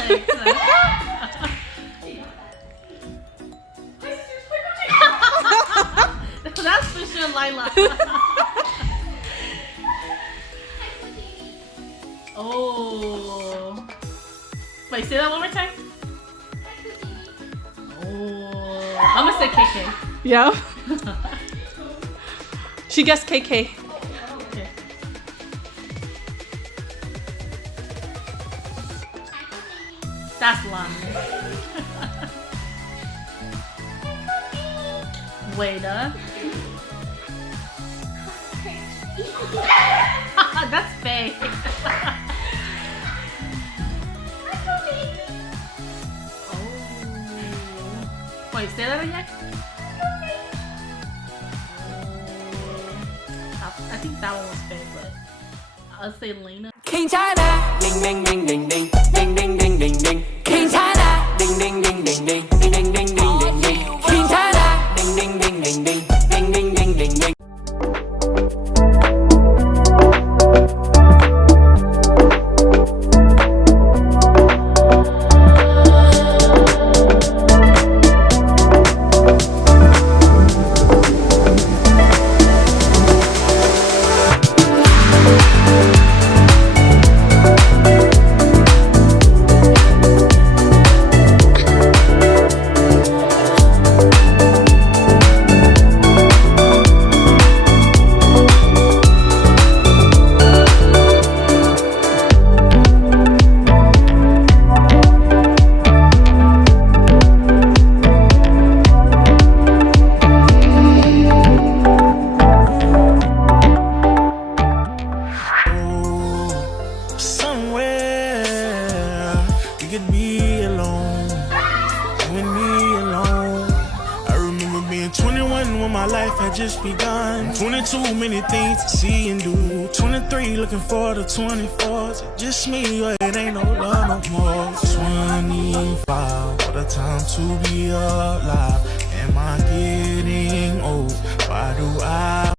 Alex. That's for sure, Lila. Oh. Wait, say that one more time. Oh. I'm gonna say KK. Yeah. She guessed KK. Okay. That's Lana. Wada. That's Faye. Oh. Wait, say that again? I think that one was Faye, but I'll say Lena. King China, ding ding ding ding ding ding ding ding ding ding. King China, ding ding ding ding ding ding ding ding ding ding. King China, ding ding ding ding ding ding ding ding ding ding. Just begun. 22, many things to see and do. 23, looking for the 24s. Just me, or it ain't no love no more. 25, what a time to be alive. Am I getting old? Why do I?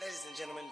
Ladies and gentlemen,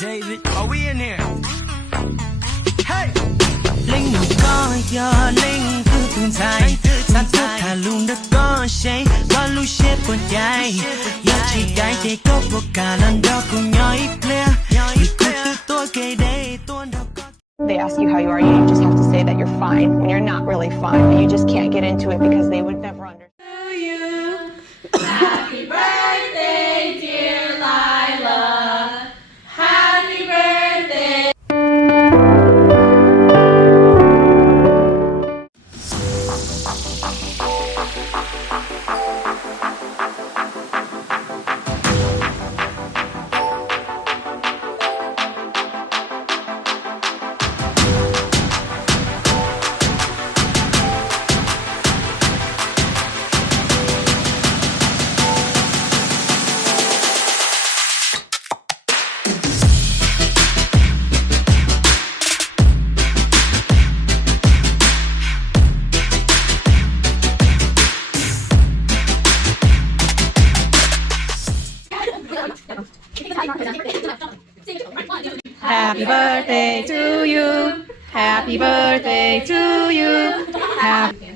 David, are we in here? Hey! Linh có do linh cứ từng dài ta tất cả luôn đã có say và lưu xếp con trai giờ chỉ cái để có một cả lần đó cùng nhau ít lẽ vì cứ từ tôi kể đây tôi đâu có. They ask you how you are, you just have to say that you're fine when you're not really fine, but you just can't get into it because they would never understand. Happy birthday, dear Lila. Happy birthday. Happy birthday to you. Happy birthday to you. Happy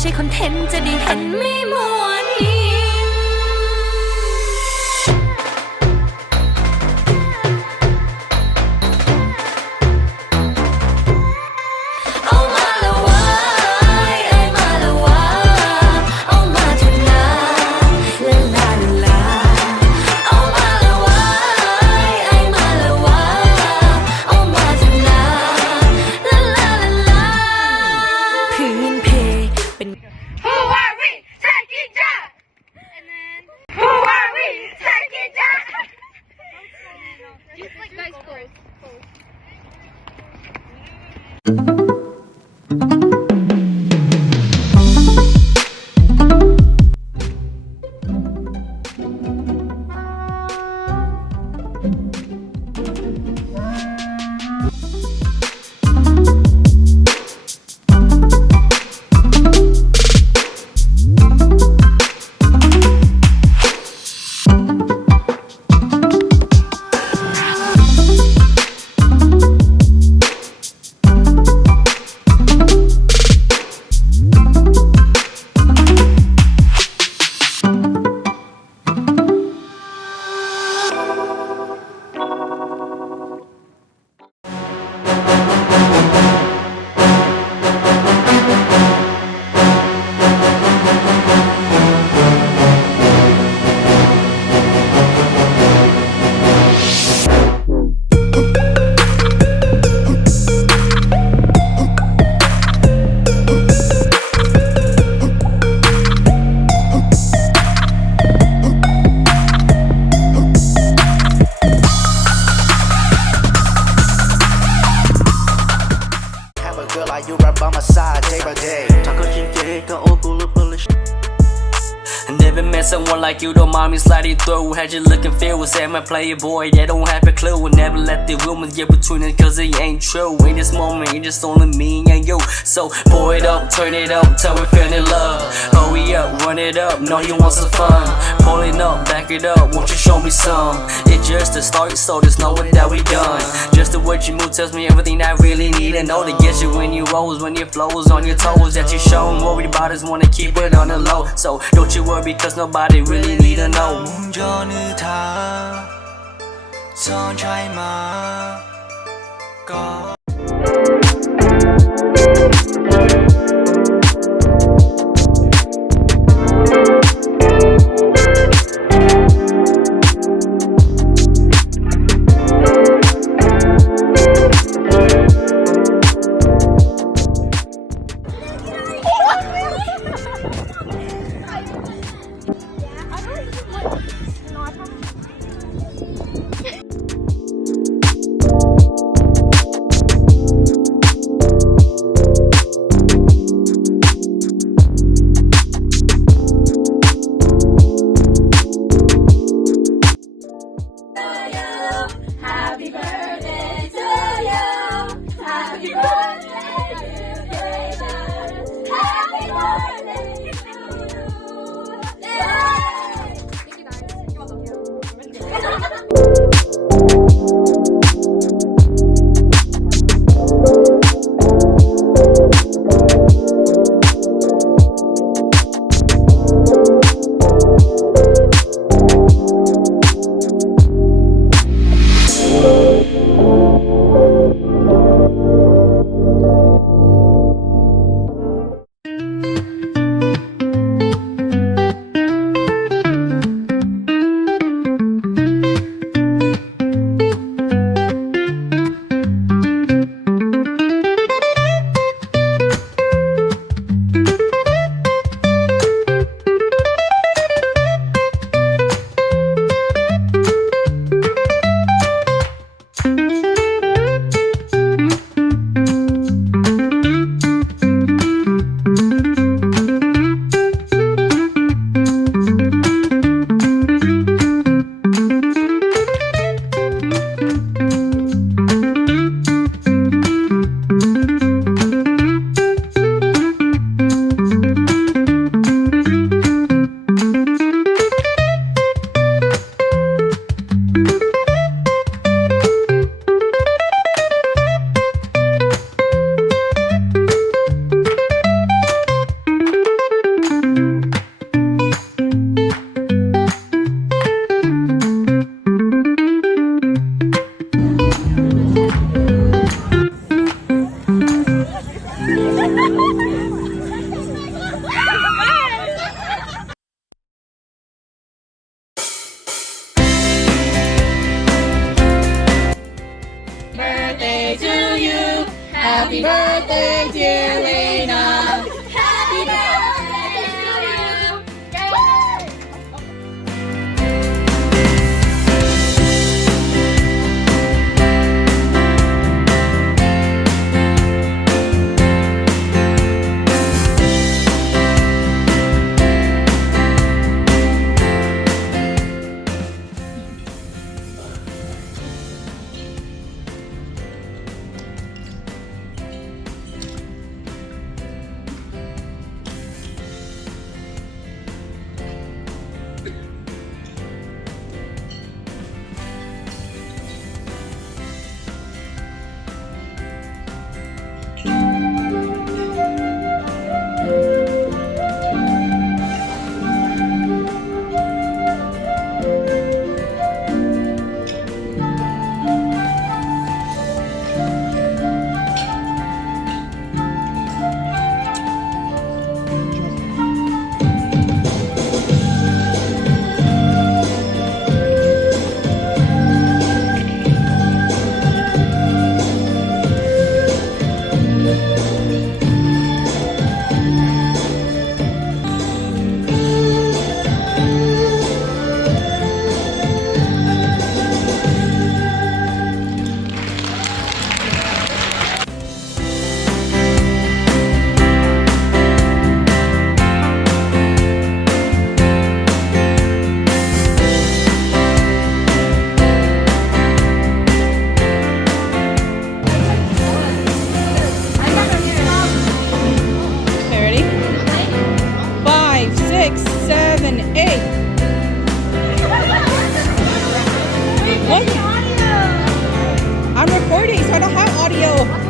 ใช่คอนเทนต์จะได้เห็นไม่มัวนิ่งเอามาละวะเอ้ยมาละวะเอามาเถอะนะลาลาลาเอามาละวะเอ้ยมาละวะเอามาเถอะนะลาลาลาพื้นเพเป็น Who are we? Take it down. And then who are we? Take it down. Just like guys close. Have a girl like you right by my side day by day. Talk a shit, go old school, bullish. Never met someone like you, don't mind me sliding through. Had you looking fearless at my playboy, they don't have a clue. Never let the rumors get between us, cause it ain't true. In this moment, it's just only me and you. So pour it up, turn it up, till we feel in love. Hurry up, run it up, know you want some fun. Pulling up, back it up, won't you show me some? It's just a start, so there's no way that we done. Just the way you move tells me everything I really need to know. To get you when you rolls, when your flows on your toes. That you show 'em, worried about us, wanna keep it on the low. So don't you worry, cause nobody really need to know. 운전을 다 천천히 마. an A. What? I'm recording, so I don't have audio.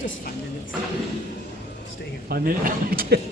Just 5 minutes. Stay here. 5 minutes.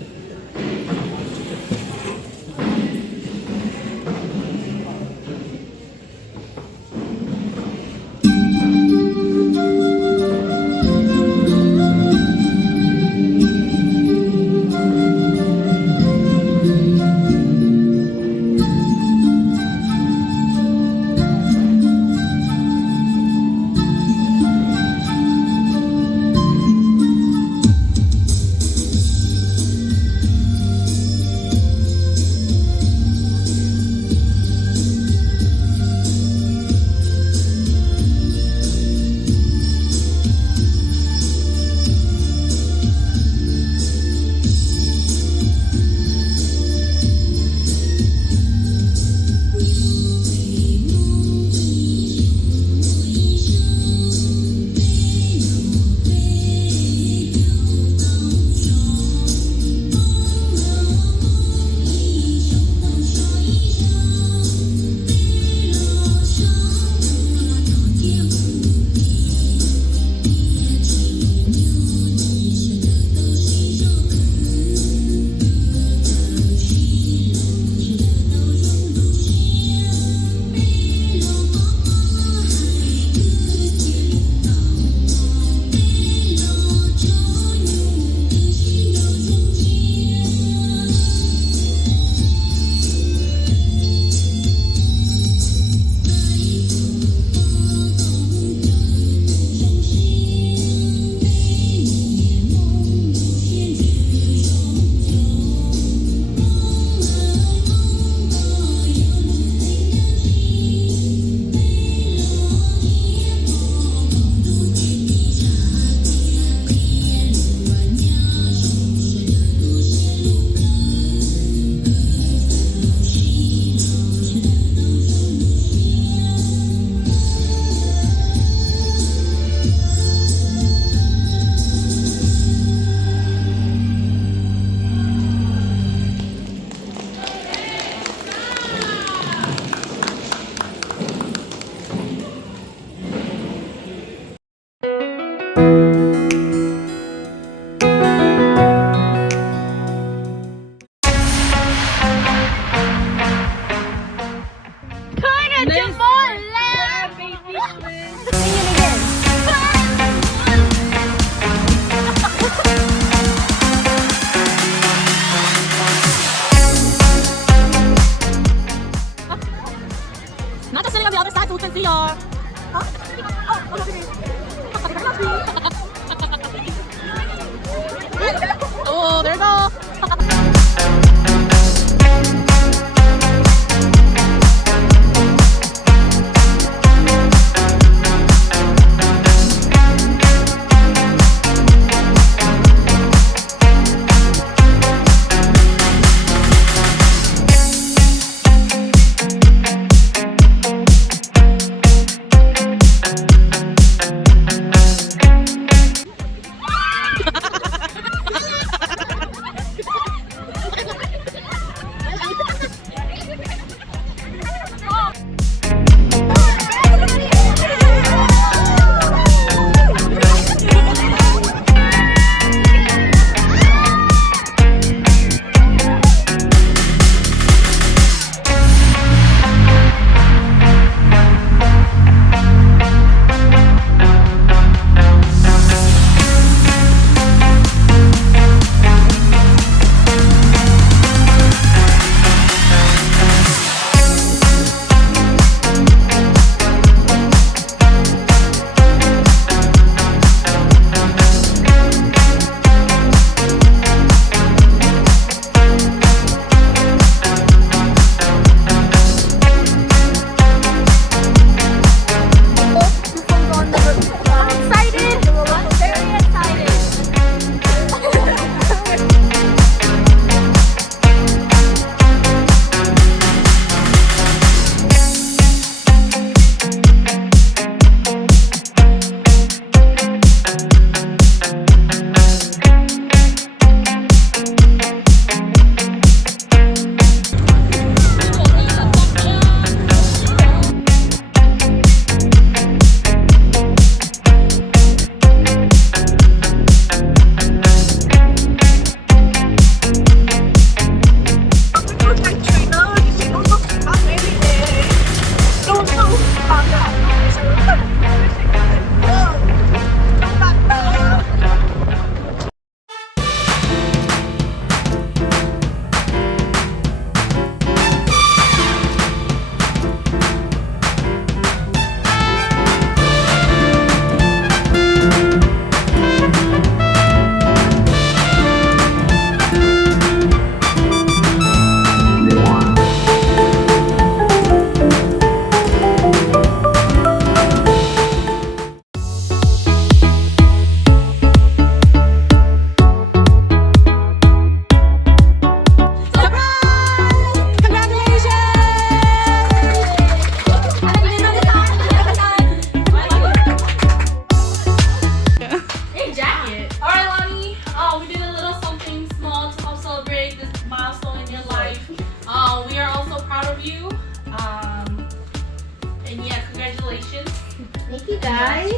you guys.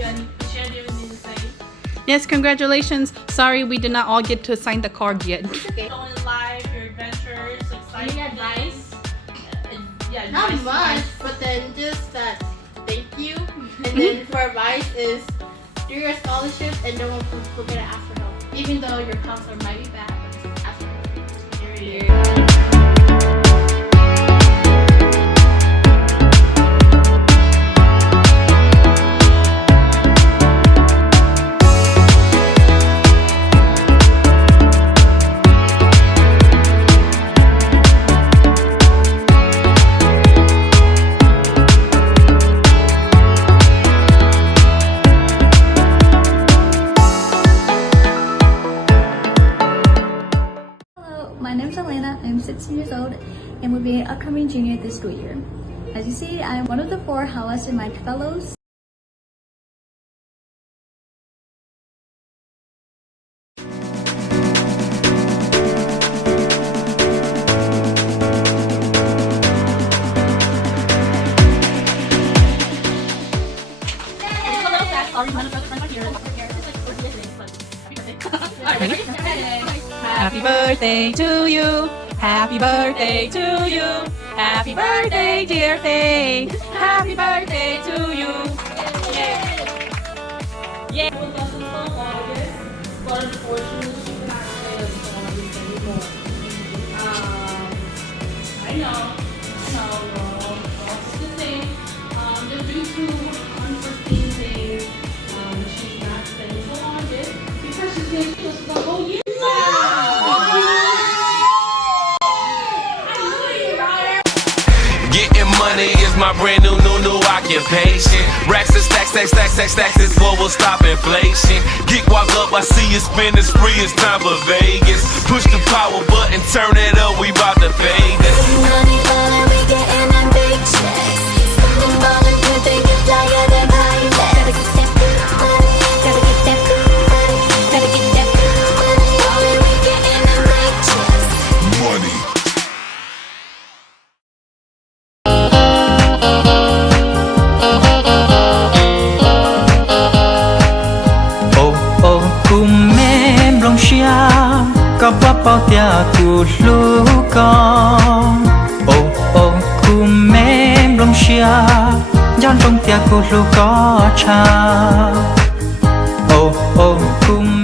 Yes, congratulations. Sorry, we did not all get to sign the card yet. Going in life, your adventures, exciting Any advice? Yeah, Not advice. much, but then just that thank you. And then for advice is do your scholarship and don't forget to ask for help. Even though your counselor might be bad, but just ask for help. Period. Hello, my name is Elena. I'm 16 years old and will be an upcoming junior this school year. As you see, I'm one of the 4 Halas in my fellows. Happy birthday to you. Happy birthday to you. Happy birthday, dear Faye. Happy birthday to you. Yay. But unfortunately, she cannot stay with August anymore. I know, well, it's the same. Due to unforeseen things, she's not staying for August because she's going to us the whole year. Getting money is my brand new occupation. Racks and stacks is what will stop inflation. Get walk up, I see you spending spree, it's time for Vegas. Push the power button, turn it up, we bout to fade this. Money falling, we getting them big checks. Something falling through, they get flyer than pilots. Gotta get that good money, gotta get that good money, gotta get that good money. Falling, we getting them big checks. Money. Cùng em lòng xia có bao tia của lũ con cùng em lòng xia giòn trong tia của lũ có cha cùng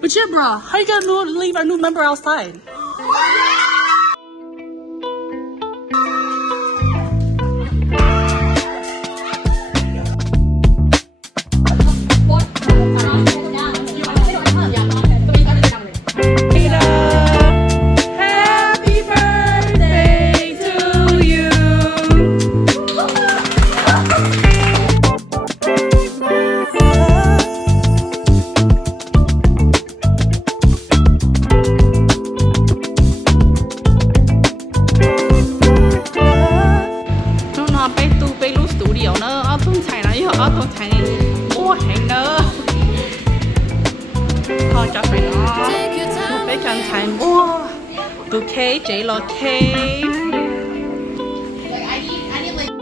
But yeah, bro, how you gonna leave our new member outside? Happy birthday to you. Nó bé tu bé lúc studio nó ở tuần chạy nó ở tuần chạy mua hàng nữa. Thôi cho phải nó bé cần chạy mua từ K chỉ là K. Like I need like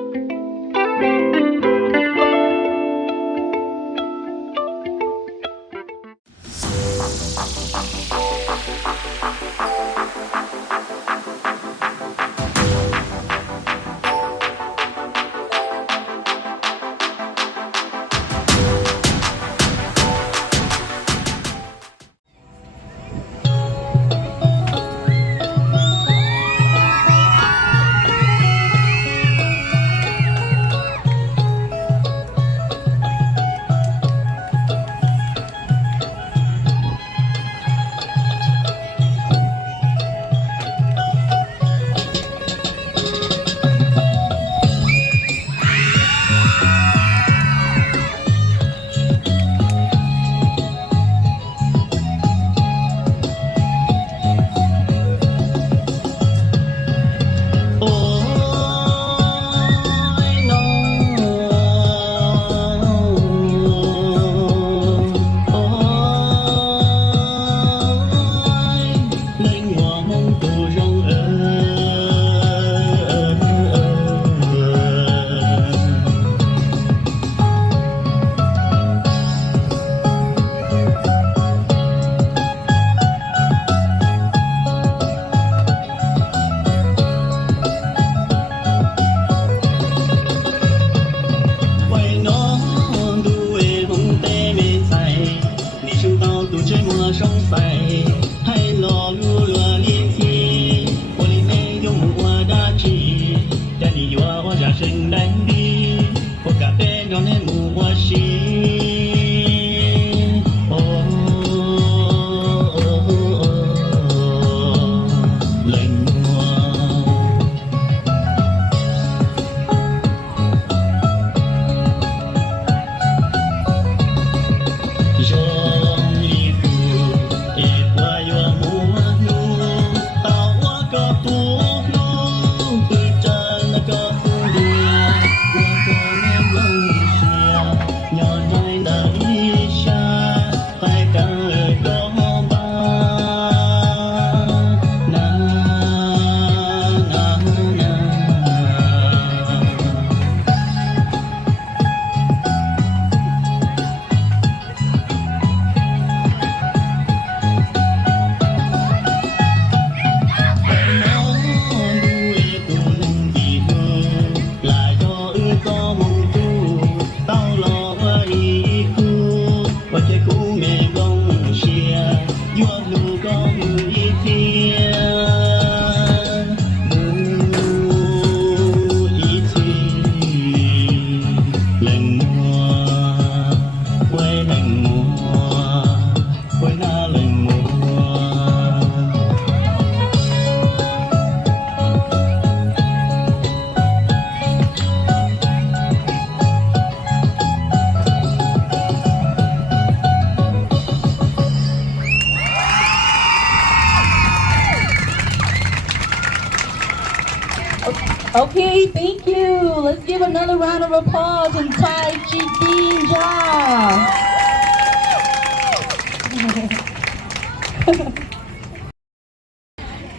Okay, thank you. Let's give another round of applause and Tai Chi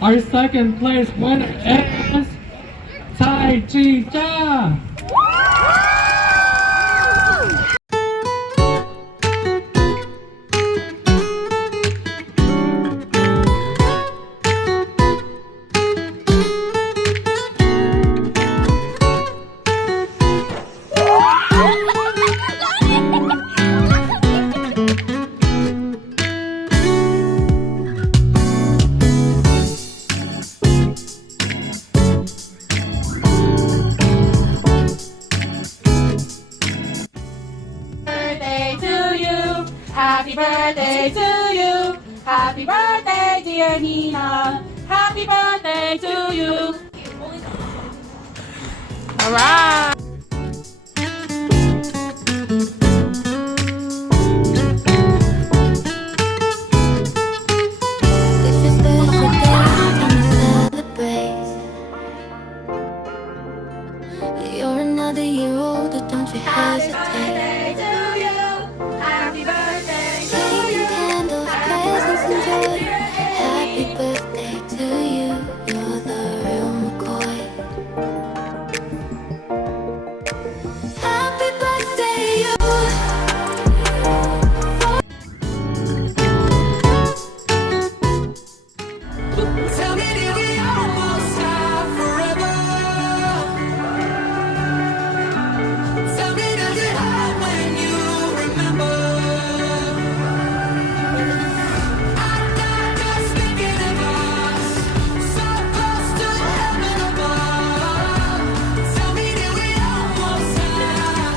Our second place winner is Tai Chi Cha. Birthday to you. Happy birthday to you. Happy birthday, dear Nina. Happy birthday to you. All right. It's your special day and you celebrate. You're another year older, don't you hesitate. Happy birthday Lighting candles, presents and joy. Happy birthday to you. You're the real McCoy. Happy birthday, you. Tell me, did we almost have forever? Tell me, does it hurt when you remember? I died just thinking of us, so close to heaven above. Tell me, did we almost have?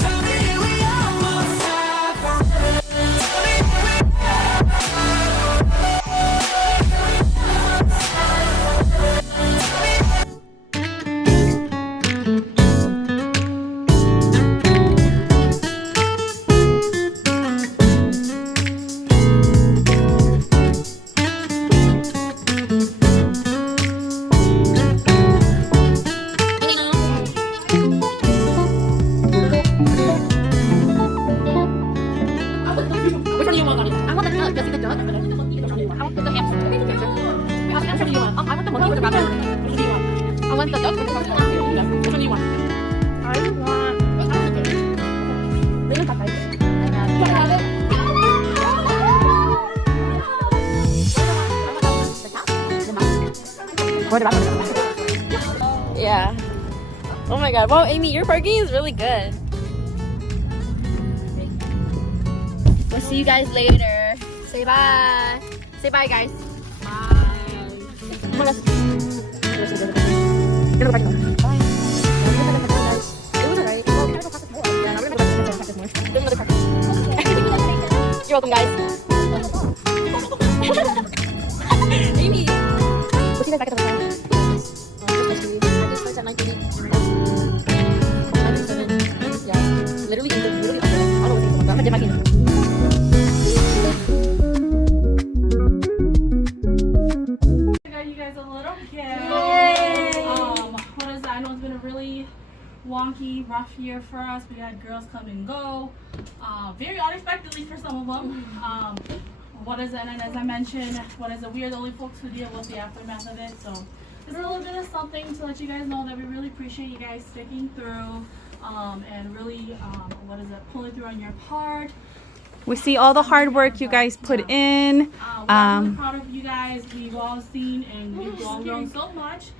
Tell me, did we almost have forever? Which one do you want? I want the Jesse the Judge. I want the hamster. Which one do you want? I want the monkey with the rabbit. Which one do you want? I want the duck with the rabbit. Which one do you want? I want. Yeah. Oh my god. Wow, Amy, your parking is really good. We'll see you guys later. Say bye. Say bye, guys. You're welcome, guys. Amy. We'll see you guys back at the hotel. Starts at 9:30. Yeah. Literally, I don't know what things are. I'm gonna dip my feet. Wonky, rough year for us. We had girls come and go, very unexpectedly for some of them. And as I mentioned, we are the only folks who deal with the aftermath of it. So just a little bit of something to let you guys know that we really appreciate you guys sticking through, and really, pulling through on your part. We see all the hard work you guys put in. We're really proud of you guys. We've all seen and we've all grown so much.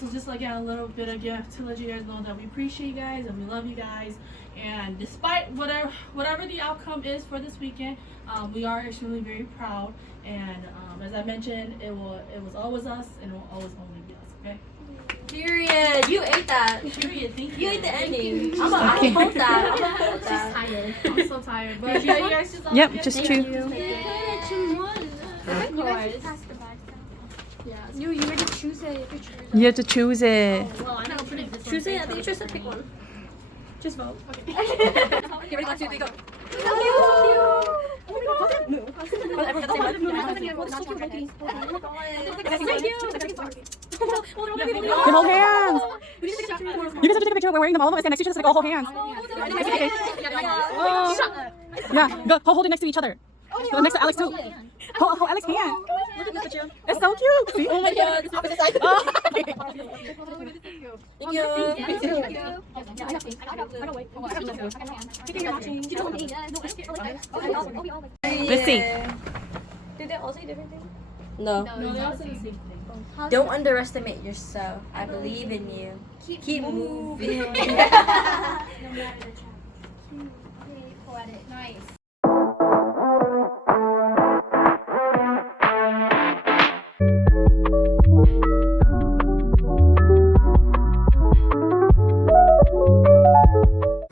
So just like a little bit of gift to let you guys know that we appreciate you guys and we love you guys. And despite whatever the outcome is for this weekend, we are extremely very proud. And as I mentioned, it was always us and it will always only be us. Okay. Period. You ate that. Period. Thank you. You ate the ending. I'm gonna hold that. I'm gonna hold She's that. tired. I'm so tired. But yeah, you guys just all Yep, get just thank chew. you. You guys passed the bag. Yeah. You had to choose a picture. You have to choose it. Well, I know put it this one. Choose it. I think you should pick one. Just vote. Okay. Okay, ready? 1, 2, 3, go. Oh my god. Everyone, Thank you. You hold hands. You guys have to take a picture. We're wearing them. All of us stand next to each other so they all hold hands. Okay. Yeah, go hold it next to each other. Go next to Alex too. Hold Alex hand. It's so cute. See? Oh my god, this opposite side. Okay. Thank you. Let's see. Did they all say different things? No, they all say the same thing. Don't underestimate yourself. I believe in you. Keep moving. No matter the challenge. Okay, poetic. Nice.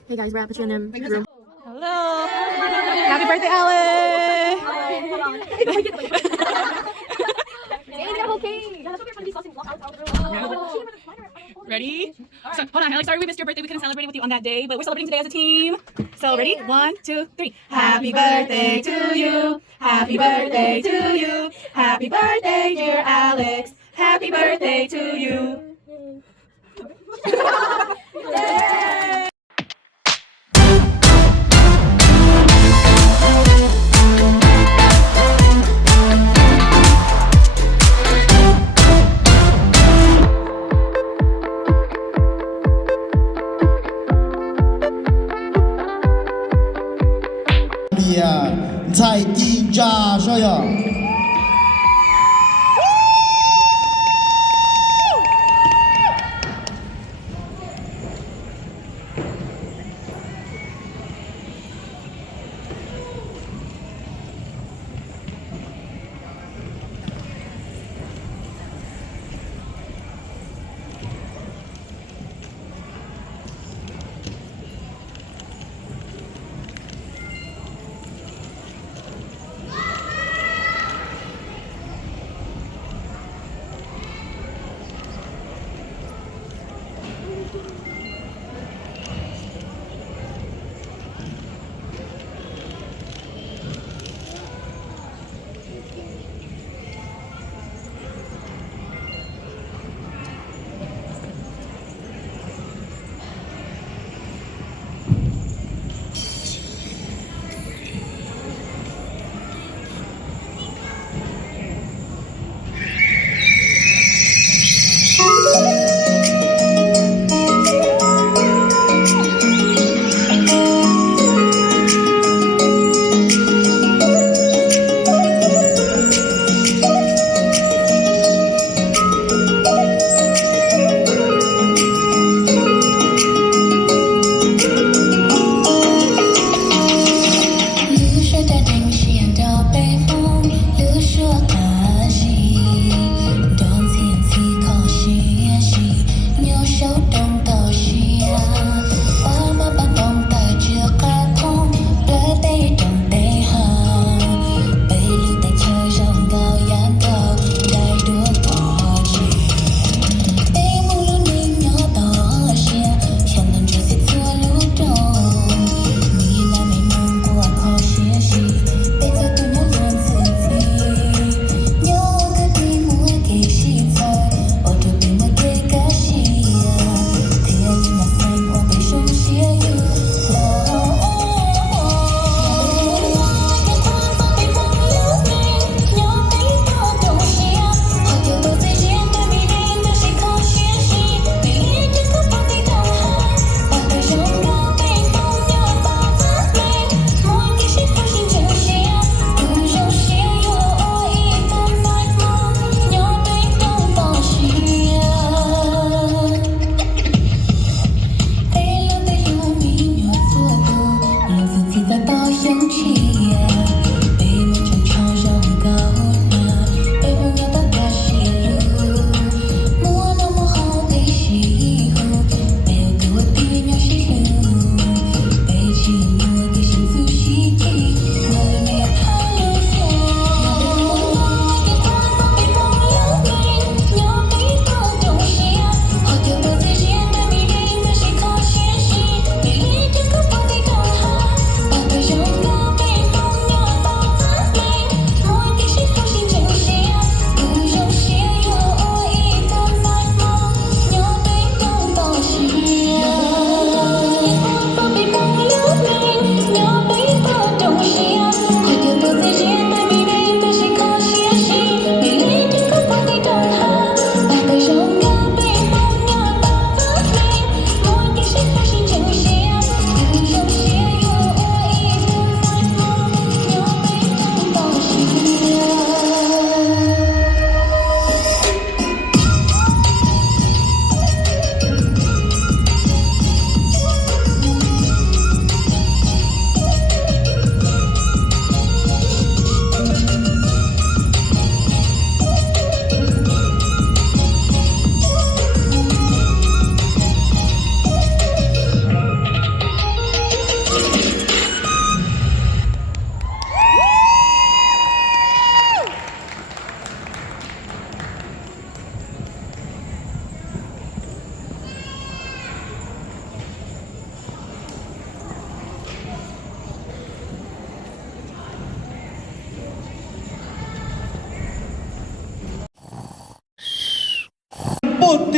Hey guys, we're at the H&M room. Hello. Happy birthday, Alex. Ready? So, hold on, Alex, sorry we missed your birthday. We couldn't celebrate with you on that day, but we're celebrating today as a team. So, ready? 1, 2, 3. Happy birthday to you. Happy birthday to you. Happy birthday, dear Alex. Happy birthday to you. Yay! Thầy y trà sao ya?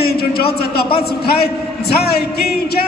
电影中在到班舞台蔡金正。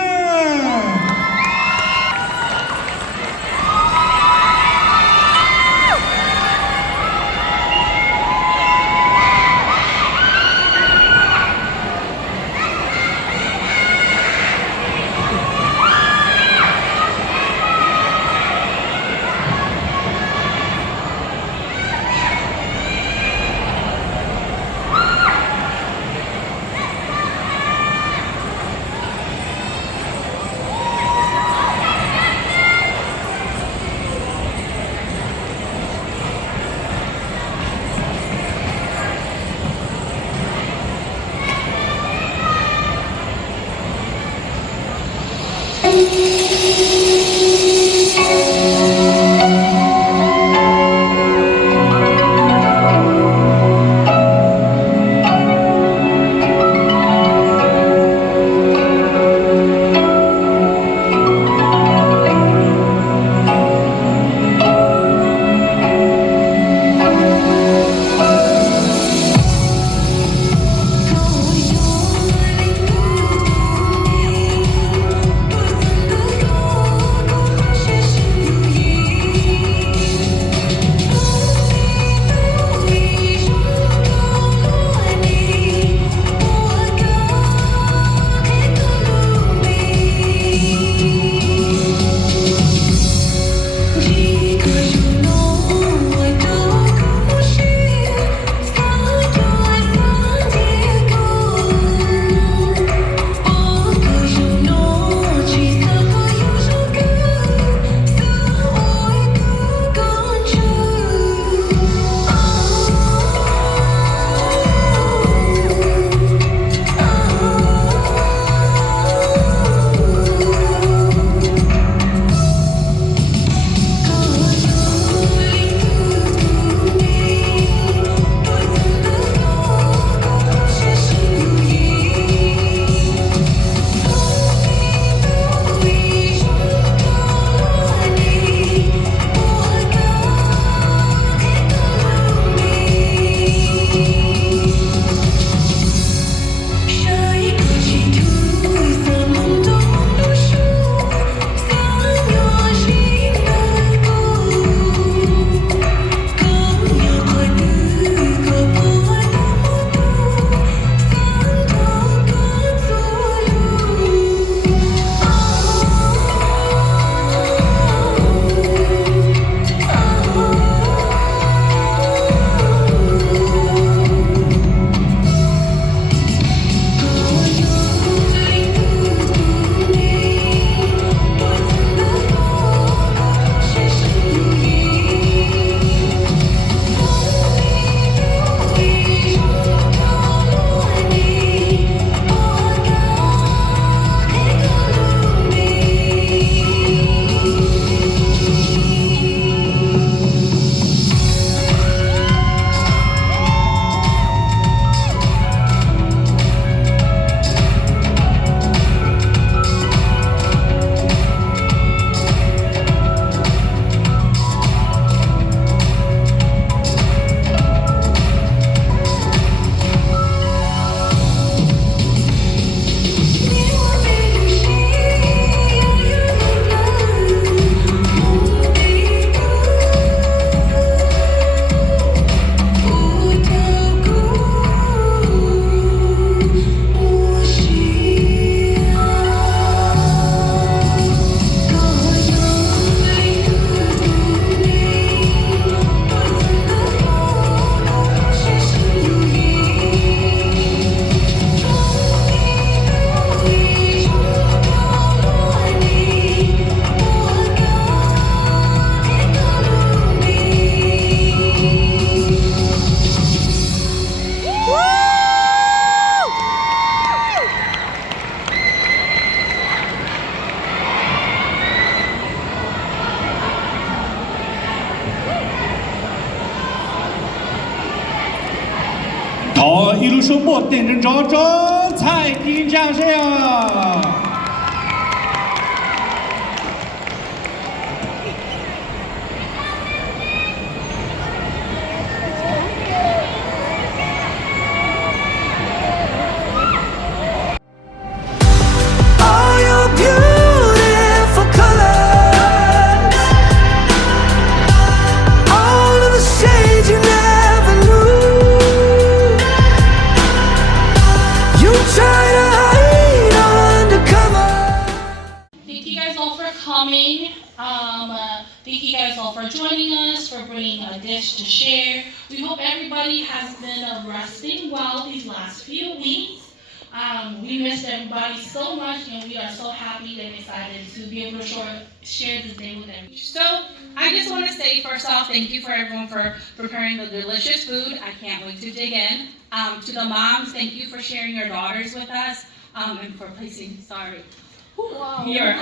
好，一路收播，点灯照中，蔡金掌声。coming. Thank you guys all for joining us, for bringing a dish to share. We hope everybody has been resting well these last few weeks. We missed everybody so much, and we are so happy they decided to be able to share this day with everyone. So I just want to say, first off, thank you for everyone for preparing the delicious food. I can't wait to dig in. To the moms, thank you for sharing your daughters with us, and for placing, sorry. Wow. Your,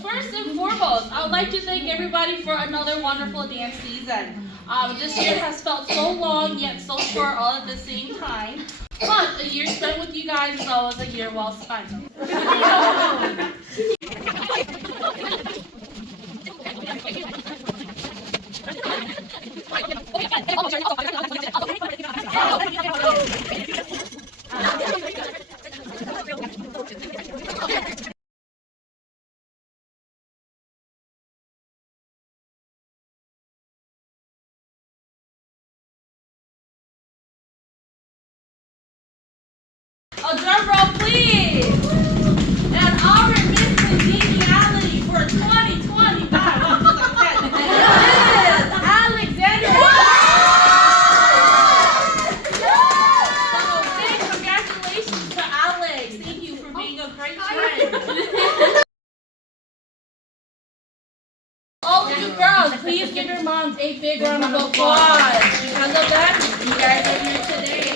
First and foremost, I would like to thank everybody for another wonderful dance season. This year has felt so long yet so short all at the same time. But a year spent with you guys is always a year well spent. A drum roll, please! And our Miss Congeniality for 2025 is Alexander. So big congratulations to Alex. Thank you for being a great friend. All of you girls, please give your moms a big round of applause. Because of that, you guys are here today.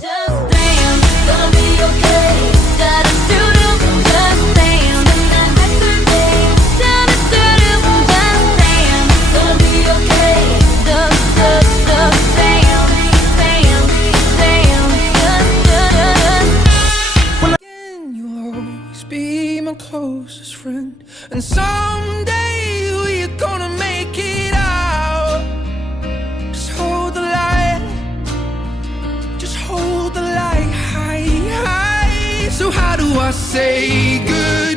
Just damn, gonna be okay. Gotta do them, just damn. Just damn, gonna be okay. Just damn, When again, you'll always be my closest friend, and someday we're gonna make it out. Just hold the light. Hold the light high, high. So how do I say goodbye?